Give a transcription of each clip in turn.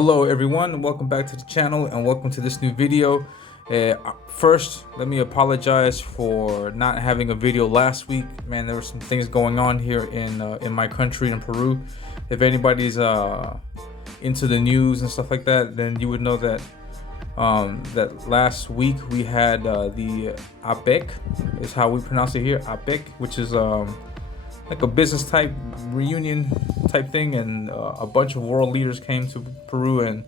Hello everyone, welcome back to the channel and welcome to this new video. First, let me apologize for not having a video last week. Man, there were some things going on here in my country, in Peru. If anybody's into the news and stuff like that, then you would know that that last week we had the APEC, is how we pronounce it here, APEC, which is like a business type reunion type thing, and a bunch of world leaders came to Peru and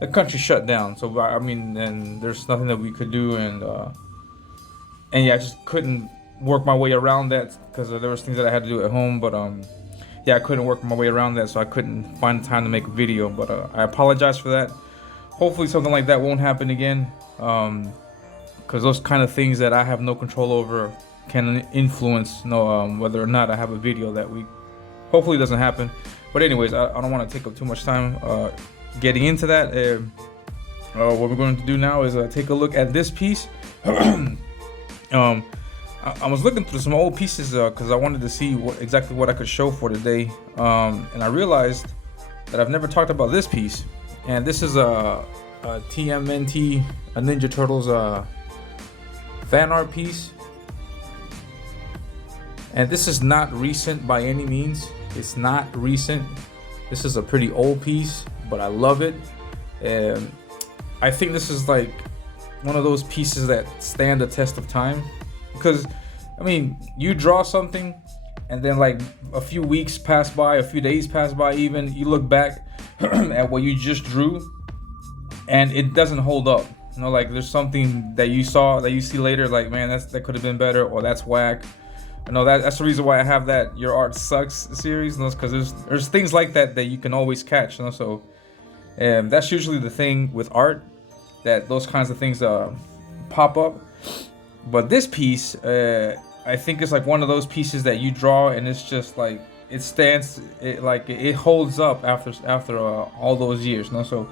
the country shut down. So I mean, and there's nothing that we could do, and yeah, I just couldn't work my way around that because there was things that I had to do at home. But yeah, I couldn't work my way around that, so I couldn't find the time to make a video. But I apologize for that. Hopefully something like that won't happen again, because those kind of things that I have no control over can influence whether or not I have a video that week. Hopefully it doesn't happen. But anyways, I don't want to take up too much time getting into that. What we're going to do now is take a look at this piece. I was looking through some old pieces because I wanted to see exactly what I could show for today, and I realized that I've never talked about this piece. And this is a TMNT, a Ninja Turtles fan art piece. And this is not recent by any means. It's not recent. This is a pretty old piece, but I love it. And I think this is like one of those pieces that stand the test of time. Because, I mean, you draw something and then like a few weeks pass by, a few days pass by even, you look back at what you just drew and it doesn't hold up. You know, like there's something that you saw, that you see later, like, man, that could have been better, or that's whack. I know that's the reason why I have that Your Art Sucks series, because there's things like that you can always catch, you know. So that's usually the thing with art, that those kinds of things pop up. But this piece, I think it's like one of those pieces that you draw and it's just like it stands, it holds up after all those years, you know. So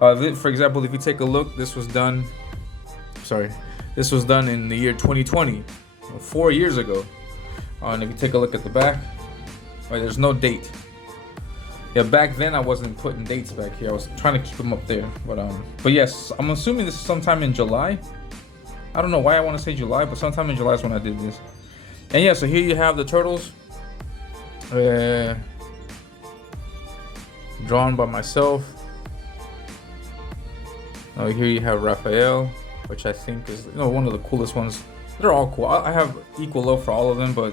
for example, if you take a look, this was done in the year 2020. 4 years ago. And if you take a look at the back, right, there's no date. Yeah, back then I wasn't putting dates back here. I was trying to keep them up there. But yes, I'm assuming this is sometime in July. I don't know why I want to say July, but sometime in July is when I did this. And yeah, so here you have the turtles, drawn by myself. Here you have Raphael, which I think is one of the coolest ones. They're all cool. I have equal love for all of them, but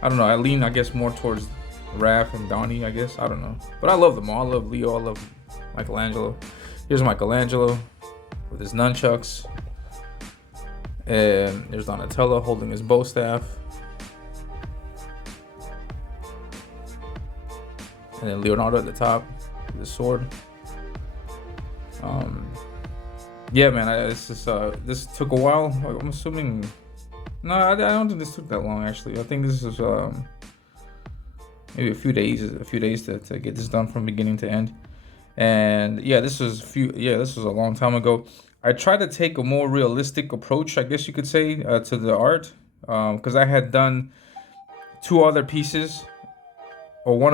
I don't know. I lean, I guess, more towards Raph and Donnie, I guess. I don't know. But I love them all. I love Leo. I love Michelangelo. Here's Michelangelo with his nunchucks. And there's Donatello holding his bow staff. And then Leonardo at the top with his sword. Yeah, man, this took a while. I'm assuming. No, I don't think this took that long, actually. I think this is maybe a few days to get this done from beginning to end. And yeah, this was a long time ago. I tried to take a more realistic approach, I guess you could say, to the art, because I had done one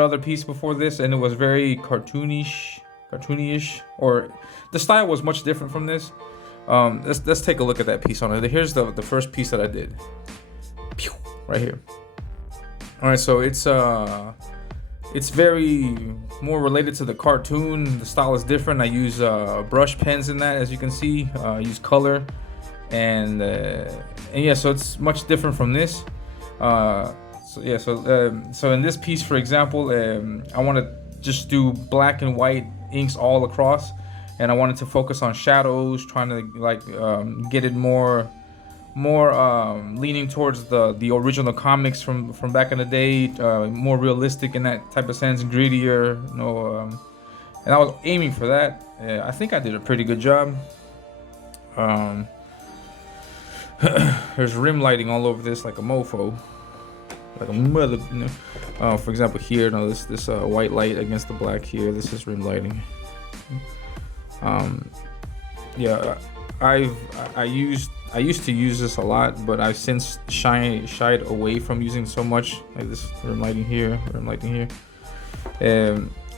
other piece before this, and it was very cartoonish, or the style was much different from this. Let's take a look at that piece on it. Here's the first piece that I did. Pew, right here. All right, so it's very more related to the cartoon. The style is different. I use brush pens in that, as you can see. I use color, and yeah, so it's much different from this. So in this piece, for example, I want to just do black and white inks all across, and I wanted to focus on shadows, trying to get it more leaning towards the original comics from back in the day, more realistic in that type of sense, grittier, and I was aiming for that. I think I did a pretty good job. There's rim lighting all over this like a mofo, like a mother, for example here, this white light against the black here, this is rim lighting. Yeah, I used to use this a lot, but I've since shied away from using so much, like this rim lighting here,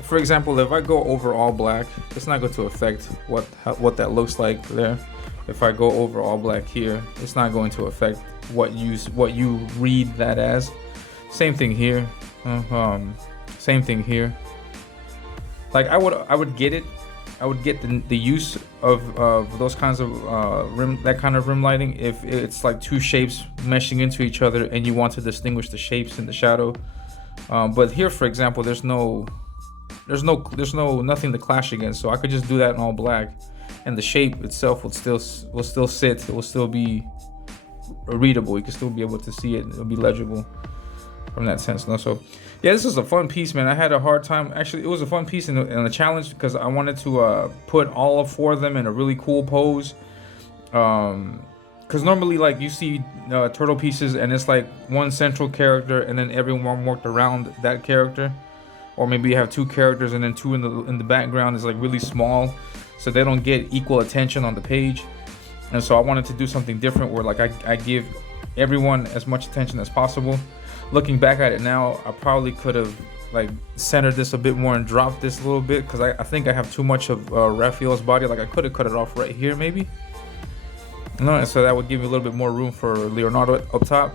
for example, if I go over all black, it's not going to affect what that looks like there. If I go over all black here, it's not going to affect what you read that as. Same thing here. Same thing here. Like I would get it. I would get the use of those kinds of that kind of rim lighting if it's like two shapes meshing into each other and you want to distinguish the shapes in the shadow. But here, for example, there's nothing to clash against, so I could just do that in all black, and the shape itself will still sit. It will still be readable. You can still be able to see it. It'll be legible from that sense. No, so yeah, this is a fun piece, man. I had a hard time. Actually, it was a fun piece and a challenge because I wanted to put all 4 of them in a really cool pose. Because normally, like, you see turtle pieces and it's like one central character and then everyone worked around that character, or maybe you have 2 characters and then 2 in the background is like really small, so they don't get equal attention on the page. And so I wanted to do something different where like I give everyone as much attention as possible. Looking back at it now, I probably could have like centered this a bit more and dropped this a little bit because I think I have too much of Raphael's body. Like I could have cut it off right here maybe. No, so that would give me a little bit more room for Leonardo up top.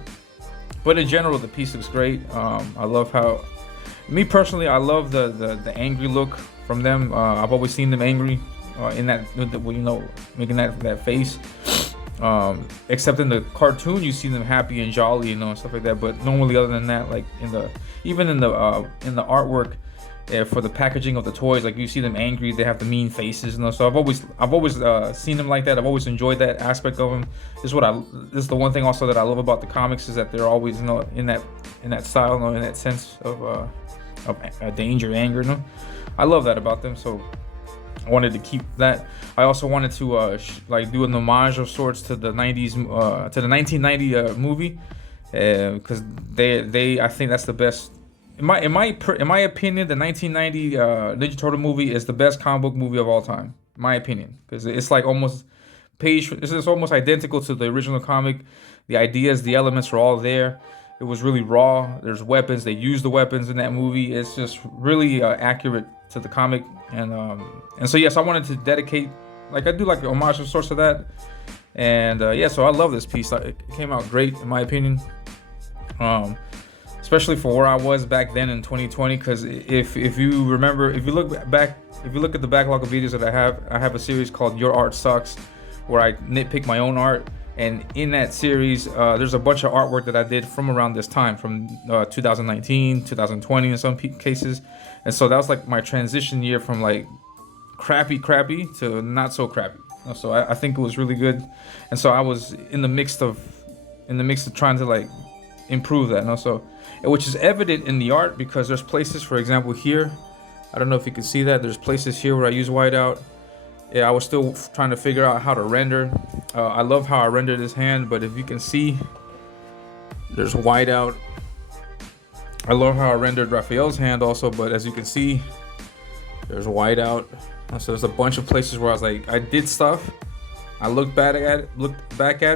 But in general, the piece looks great. I love how, me personally, I love the angry look from them. I've always seen them angry in that, making that face. Except in the cartoon, you see them happy and jolly, and stuff like that. But normally, other than that, like even in the artwork for the packaging of the toys, like you see them angry. They have the mean faces, So I've always seen them like that. I've always enjoyed that aspect of them. This is the one thing also that I love about the comics is that they're always in that style, in that sense of danger, anger. I love that about them. So I wanted to keep that. I also wanted to do an homage of sorts to the 90s, to the 1990 movie, because I think that's the best. In my opinion, the 1990 Ninja Turtle movie is the best comic book movie of all time. In my opinion, because it's like almost it's almost identical to the original comic. The ideas, the elements are all there. It was really raw. There's weapons. They used the weapons in that movie. It's just really accurate to the comic, and so yes, I wanted to dedicate, like I do, like a homage of sorts of that, and so I love this piece. It came out great in my opinion, especially for where I was back then in 2020. Because if you remember, if you look at the backlog of videos that I have a series called Your Art Sucks, where I nitpick my own art. And in that series, there's a bunch of artwork that I did from around this time, from 2019, 2020 in some cases. And so that was like my transition year from like crappy to not so crappy. So I think it was really good. And so I was in the mix of trying to like improve that. So, which is evident in the art because there's places, for example, here. I don't know if you can see that. There's places here where I use whiteout. Yeah, I was still trying to figure out how to render. I love how I rendered this hand, but if you can see, there's whiteout. I love how I rendered Raphael's hand also, but as you can see, there's whiteout. So there's a bunch of places where I was like, I did stuff. I looked back at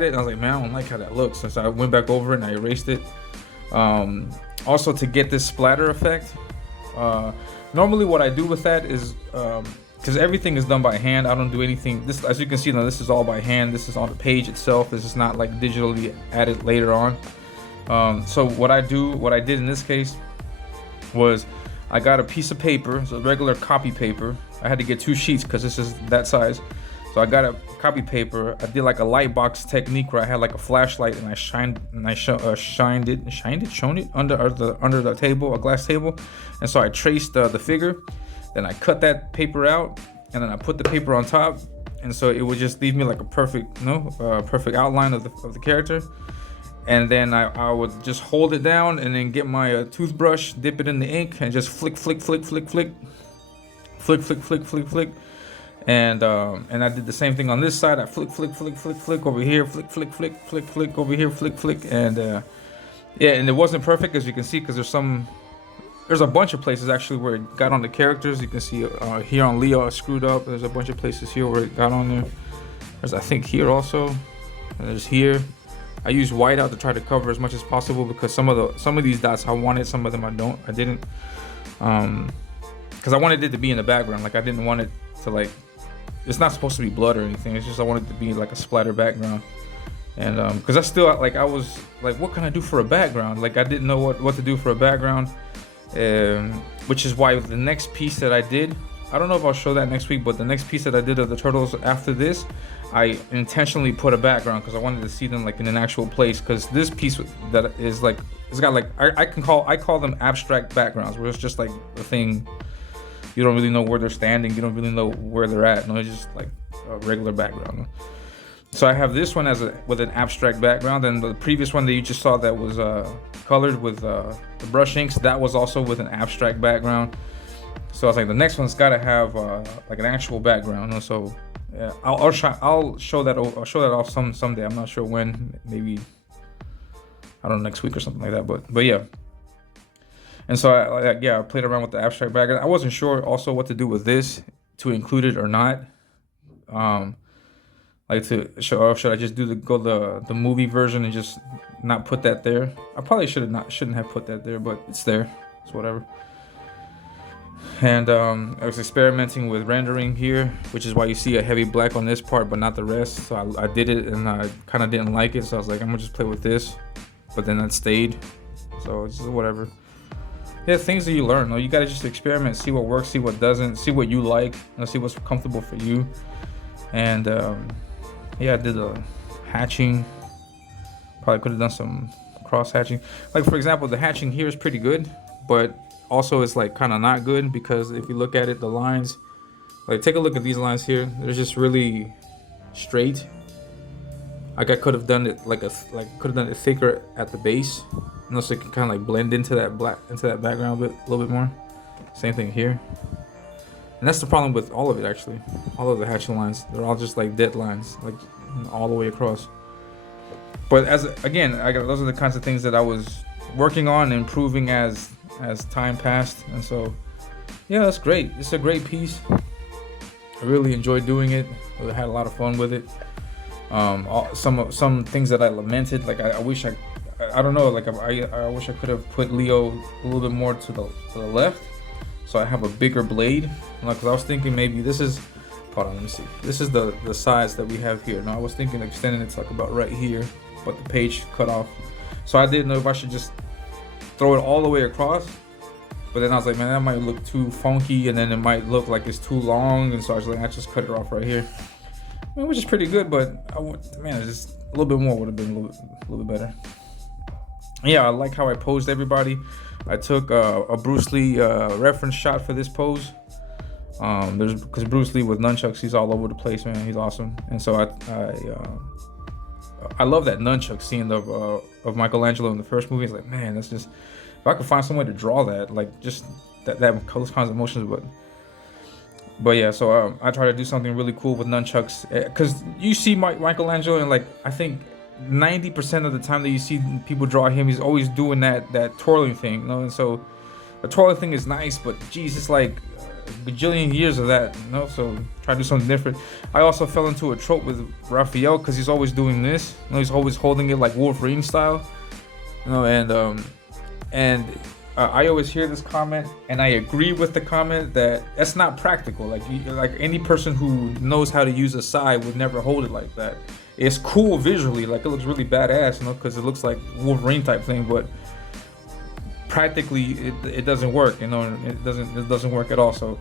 it, and I was like, man, I don't like how that looks. So I went back over it and I erased it. Also, to get this splatter effect, normally what I do with that is, because everything is done by hand, I don't do anything. This, as you can see now, this is all by hand. This is on the page itself. This is not like digitally added later on. So what I did in this case was I got a piece of paper, so regular copy paper. I had to get 2 sheets because this is that size. So I got a copy paper. I did like a light box technique where I had like a flashlight and I shined it under the table, a glass table. And so I traced the figure. Then I cut that paper out, and then I put the paper on top, and so it would just leave me like a perfect outline of the character. And then I would just hold it down, and then get my toothbrush, dip it in the ink, and just flick, and I did the same thing on this side. I flick over here, flick over here, flick, and and it wasn't perfect, as you can see, because there's a bunch of places actually where it got on the characters. You can see here on Leo I screwed up. There's a bunch of places here where it got on there. There's, I think, here also. And there's here. I used whiteout to try to cover as much as possible because some of these dots I wanted, some of them I didn't. Because because I wanted it to be in the background. Like I didn't want it to like, it's not supposed to be blood or anything. It's just I wanted it to be like a splatter background. And because I still like, I was like, what can I do for a background? Like I didn't know what to do for a background, which is why the next piece that I did, I don't know if I'll show that next week, but the next piece that I did of the turtles after this, I intentionally put a background because I wanted to see them like in an actual place. Because this piece that is like, it's got like, I call them abstract backgrounds, where it's just like a thing. You don't really know where they're standing. You don't really know where they're at. No, it's just like a regular background. So I have this one with an abstract background, and the previous one that you just saw that was colored with the brush inks, that was also with an abstract background. So I was like, the next one's got to have like an actual background. So yeah, I'll show that off someday. I'm not sure when. Maybe I don't know, next week or something like that. But yeah. And so I played around with the abstract background. I wasn't sure also what to do with this, to include it or not. Like to show, or should I just do the movie version and just not put that there? I probably shouldn't have put that there, but it's there. It's whatever. And I was experimenting with rendering here, which is why you see a heavy black on this part but not the rest. So I did it and I kind of didn't like it, so I was like, I'm gonna just play with this. But then that stayed, so it's just whatever. Yeah, things that you learn. You gotta just experiment, see what works, see what doesn't, see what you like, see what's comfortable for you. And yeah, I did a hatching. Probably could have done some cross hatching. Like for example, the hatching here is pretty good, but also it's like kind of not good, because if you look at it, the lines, like take a look at these lines here. They're just really straight. Like I could have done it could have done it thicker at the base, so it can kind of like blend into that background a little bit more. Same thing here. And that's the problem with all of it, actually. All of the hatching lines, they're all just like dead lines, like all the way across. But those are the kinds of things that I was working on, improving as time passed. And so, yeah, that's great. It's a great piece. I really enjoyed doing it. I had a lot of fun with it. Some things that I lamented, like I wish I don't know, like I wish I could have put Leo a little bit more to the left, so I have a bigger blade. Because I was thinking maybe this is, hold on, let me see. This is the size that we have here. Now I was thinking of extending it to like about right here, but the page cut off. So I didn't know if I should just throw it all the way across. But then I was like, man, that might look too funky, and then it might look like it's too long. And so I was like, I just cut it off right here. I mean, which is pretty good, but just a little bit more would have been a little bit better. Yeah, I like how I posed everybody. I took a Bruce Lee reference shot for this pose. Because Bruce Lee with nunchucks, he's all over the place, man. He's awesome. And so I love that nunchuck scene of Michelangelo in the first movie. It's like, man, that's just, if I could find some way to draw that, like just that those kinds of emotions, but yeah, so I try to do something really cool with nunchucks, because you see Michelangelo, and like I think 90% of the time that you see people draw him, he's always doing that twirling thing, And so the twirling thing is nice, but geez, it's like a bajillion years of that, So try to do something different. I also fell into a trope with Raphael, because he's always doing this. He's always holding it like Wolverine style, and I always hear this comment, and I agree with the comment that that's not practical. Like any person who knows how to use a sai would never hold it like that. It's cool visually, like it looks really badass, because it looks like Wolverine type thing, but practically it doesn't work, it doesn't work at all. So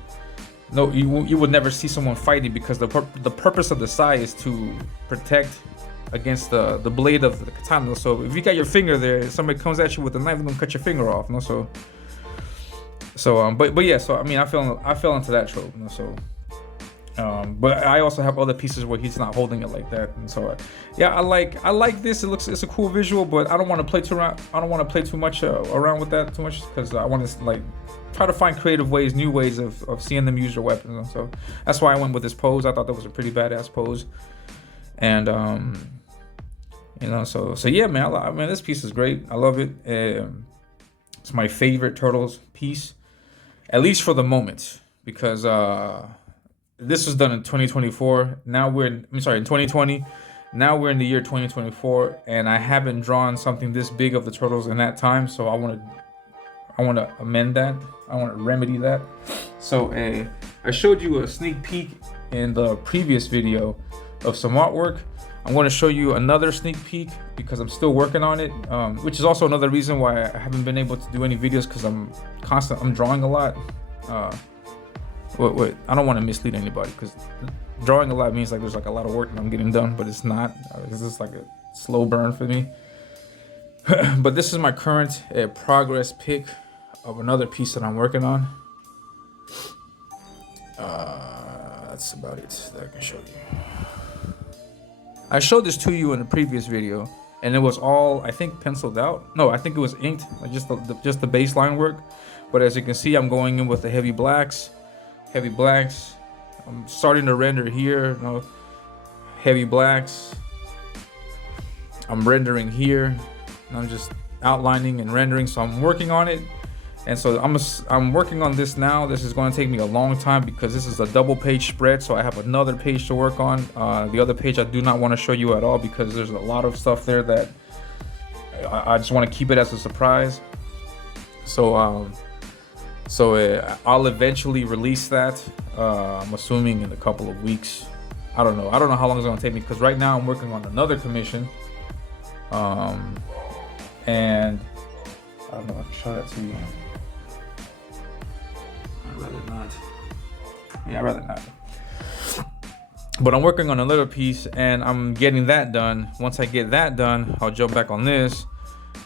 no, you would never see someone fighting, because the purpose of the sai is to protect against the blade of the katana. So if you got your finger there, if somebody comes at you with a knife, they're gonna cut your finger off. But yeah, so I mean, I fell into that trope. But I also have other pieces where he's not holding it like that, and so yeah, I like this. It's a cool visual, but I don't want to play too much around with that too much, because I want to like try to find creative ways, new ways of seeing them use their weapons. And so that's why I went with this pose. I thought that was a pretty badass pose, and so yeah, man. I mean, this piece is great. I love it. It's my favorite Turtles piece, at least for the moment, because this was done in 2024. Now in 2020. Now we're in the year 2024, and I haven't drawn something this big of the Turtles in that time. So want to amend that. I want to remedy that. So I showed you a sneak peek in the previous video of some artwork. I'm going to show you another sneak peek because I'm still working on it, which is also another reason why I haven't been able to do any videos, because I'm drawing a lot. Wait, I don't want to mislead anybody, because drawing a lot means like there's like a lot of work that I'm getting done, but it's not. It's just like a slow burn for me. But this is my current progress pic of another piece that I'm working on. That's about it that I can show you. I showed this to you in the previous video, and it was all, I think, penciled out. No, I think it was inked, like just the baseline work. But as you can see, I'm going in with the heavy blacks. I'm starting to render here, you know, heavy blacks. I'm rendering here, and I'm just outlining and rendering. So I'm working on it. And so I'm working on this now. This is going to take me a long time because this is a double page spread. So I have another page to work on. The other page I do not want to show you at all because there's a lot of stuff there that I just want to keep it as a surprise. So I'll eventually release that. I'm assuming in a couple of weeks. I don't know how long it's going to take me, because right now I'm working on another commission. And I don't know, I can show that to you. I'd rather not. Yeah, I'd rather not. But I'm working on another piece and I'm getting that done. Once I get that done, I'll jump back on this.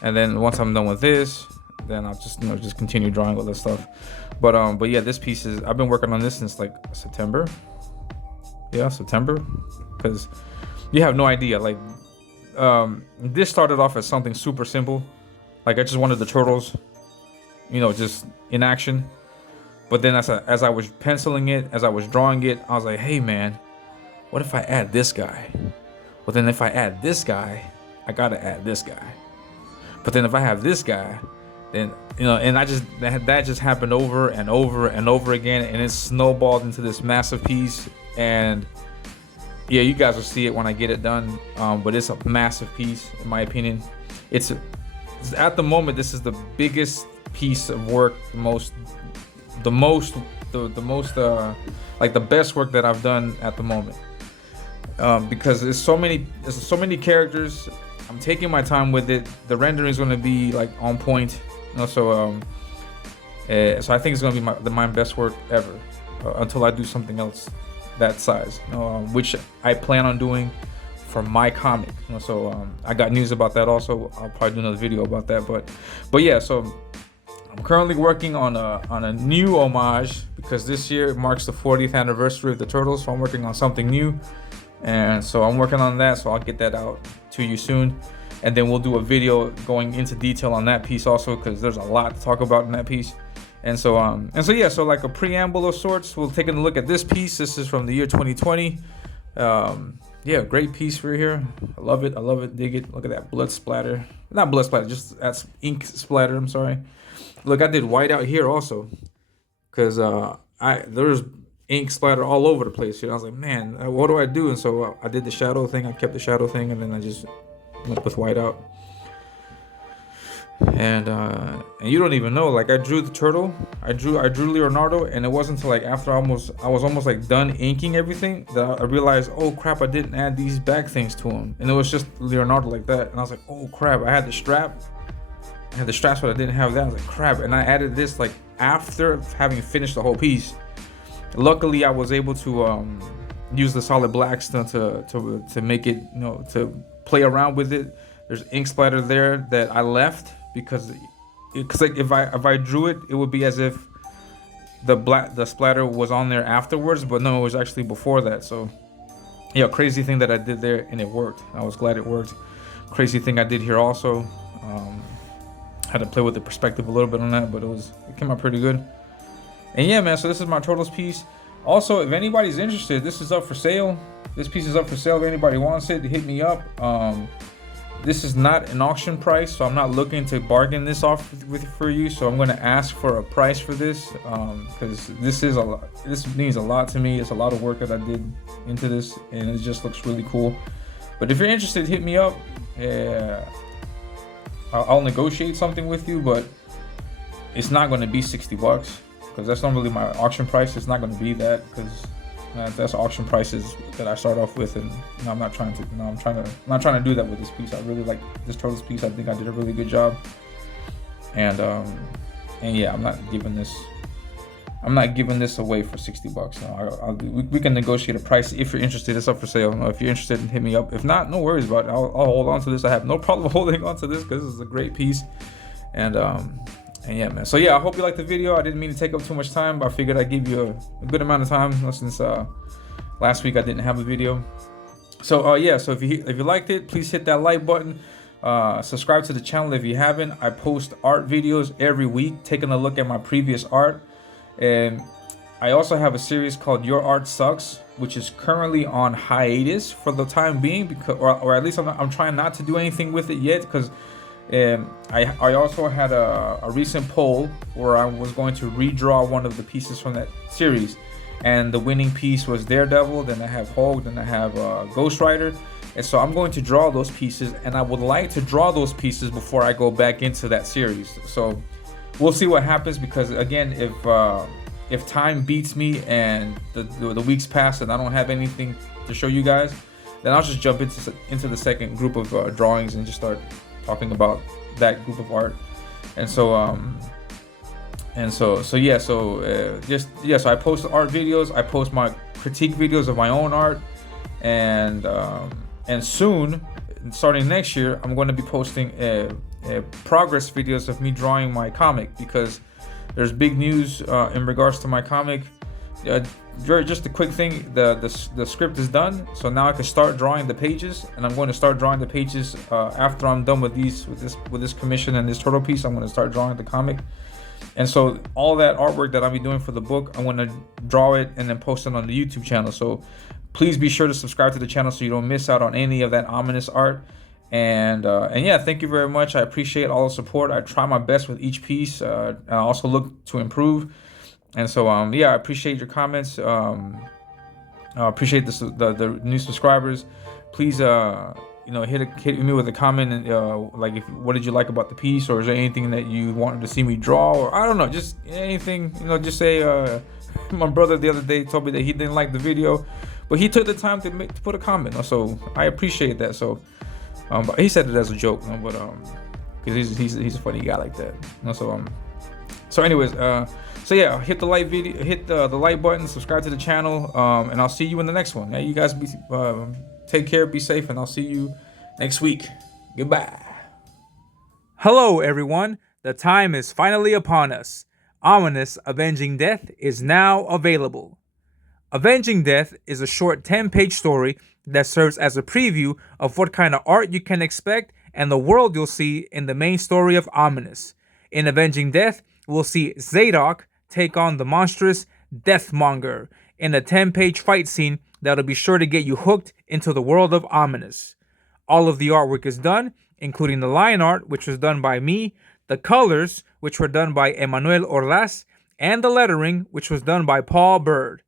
And then once I'm done with this, then I'll just continue drawing all this stuff. But yeah, this piece is, I've been working on this since like September. Yeah, September. Because you have no idea. Like, this started off as something super simple. Like, I just wanted the turtles, just in action. But then as I was penciling it, as I was drawing it, I was like, hey man, what if I add this guy? Well, then if I add this guy, I gotta add this guy. But then if I have this guy, then, and that just happened over and over and over again, and it snowballed into this massive piece. And yeah, you guys will see it when I get it done. But it's a massive piece, in my opinion. It's at the moment, this is the biggest piece of work, the most like the best work that I've done at the moment, because there's so many characters. I'm taking my time with it. The rendering is going to be like on point, so I think it's going to be my best work ever, until I do something else that size, which I plan on doing for my comic. So I got news about that also. I'll probably do another video about that, but yeah, so I'm currently working on a new homage, because this year marks the 40th anniversary of the Turtles, so I'm working on something new. And so I'm working on that, so I'll get that out to you soon. And then we'll do a video going into detail on that piece also, because there's a lot to talk about in that piece. And so yeah, so like a preamble of sorts, we'll take a look at this piece. This is from the year 2020. Yeah, great piece for here. I love it, dig it. Look at that blood splatter. Not blood splatter, just that's ink splatter, I'm sorry. Look, I did white out here also, because there's ink splatter all over the place. I was like, man, what do I do? And so I did the shadow thing. I kept the shadow thing, and then I just went with white out. And you don't even know. Like, I drew the turtle. I drew Leonardo, and it wasn't until like after I was almost like done inking everything that I realized, oh crap, I didn't add these back things to him, and it was just Leonardo like that. And I was like, oh crap, I had the strap. But I didn't have that. I was like, crap. And I added this like after having finished the whole piece. Luckily, I was able to use the solid blacks to make it, to play around with it. There's ink splatter there that I left because like if I drew it, it would be as if the splatter was on there afterwards, but no, it was actually before that. So yeah, crazy thing that I did there, and it worked. I was glad it worked. Crazy thing I did here also. Had to play with the perspective a little bit on that, but it came out pretty good. And yeah, man, so this is my Turtles piece. Also, if anybody's interested, this is up for sale. This piece is up for sale. If anybody wants it, hit me up. This is not an auction price, so I'm not looking to bargain this off for you. So I'm going to ask for a price for this, because this means a lot to me. It's a lot of work that I did into this, and it just looks really cool. But if you're interested, hit me up. I'll negotiate something with you, but it's not going to be $60 because that's not really my auction price. It's not going to be that because that's auction prices that I start off with, and I'm not trying to. I'm not trying to do that with this piece. I really like this turtles piece. I think I did a really good job, and yeah, I'm not giving this away for $60. No, we can negotiate a price if you're interested. It's up for sale. If you're interested, hit me up. If not, no worries about it. I'll hold on to this. I have no problem holding on to this because this is a great piece, and yeah, man. So yeah, I hope you liked the video. I didn't mean to take up too much time, but I figured I'd give you a good amount of time since last week I didn't have a video. So yeah, so if you liked it, please hit that like button. Subscribe to the channel if you haven't. I post art videos every week, taking a look at my previous art. And I also have a series called Your Art Sucks, which is currently on hiatus for the time being, because, or at least I'm trying not to do anything with it yet, because I also had a recent poll where I was going to redraw one of the pieces from that series, and the winning piece was Daredevil. Then I have Hulk. Then I have Ghost Rider. And so I'm going to draw those pieces, and I would like to draw those pieces before I go back into that series. So we'll see what happens, because again, if time beats me and the weeks pass and I don't have anything to show you guys, then I'll just jump into the second group of drawings and just start talking about that group of art. And so so I post art videos. I post my critique videos of my own art, and soon, starting next year, I'm going to be posting progress videos of me drawing my comic, because there's big news in regards to my comic. Just a quick thing, the script is done, so now I can start drawing the pages, and I'm going to start drawing the pages after I'm done with this commission and this turtle piece. I'm going to start drawing the comic, and so all that artwork that I'll be doing for the book, I'm going to draw it and then post it on the YouTube channel. So please be sure to subscribe to the channel so you don't miss out on any of that ominous art. And yeah, thank you very much. I appreciate all the support. I try my best with each piece. I also look to improve. And so yeah, I appreciate your comments. I appreciate the new subscribers. Please hit me with a comment, and like, what did you like about the piece, or is there anything that you wanted to see me draw, or I don't know, just anything. Just say my brother the other day told me that he didn't like the video, but he took the time to put a comment. So I appreciate that. So but he said it as a joke, but because he's a funny guy like that. So anyways, so yeah, hit the like button, subscribe to the channel, and I'll see you in the next one. Yeah, you guys take care, be safe, and I'll see you next week. Goodbye. Hello, everyone. The time is finally upon us. Ominous Avenging Death is now available. Avenging Death is a short 10-page story that serves as a preview of what kind of art you can expect and the world you'll see in the main story of Ominous. In Avenging Death, we'll see Zadok take on the monstrous Deathmonger in a 10-page fight scene that'll be sure to get you hooked into the world of Ominous. All of the artwork is done, including the line art, which was done by me, the colors, which were done by Emmanuel Orlas, and the lettering, which was done by Paul Bird.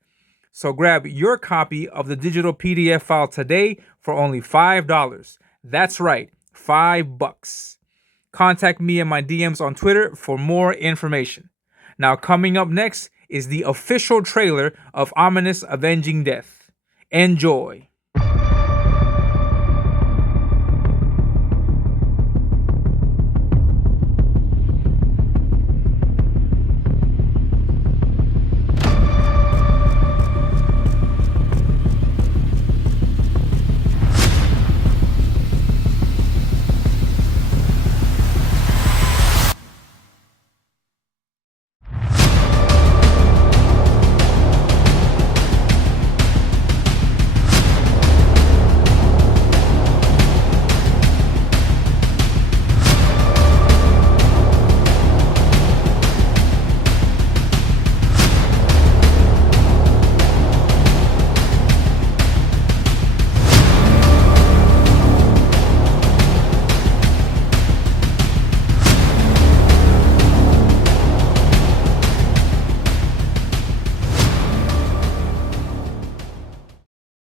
So grab your copy of the digital PDF file today for only $5. That's right, $5. Contact me in my DMs on Twitter for more information. Now, coming up next is the official trailer of Ominous Avenging Death. Enjoy.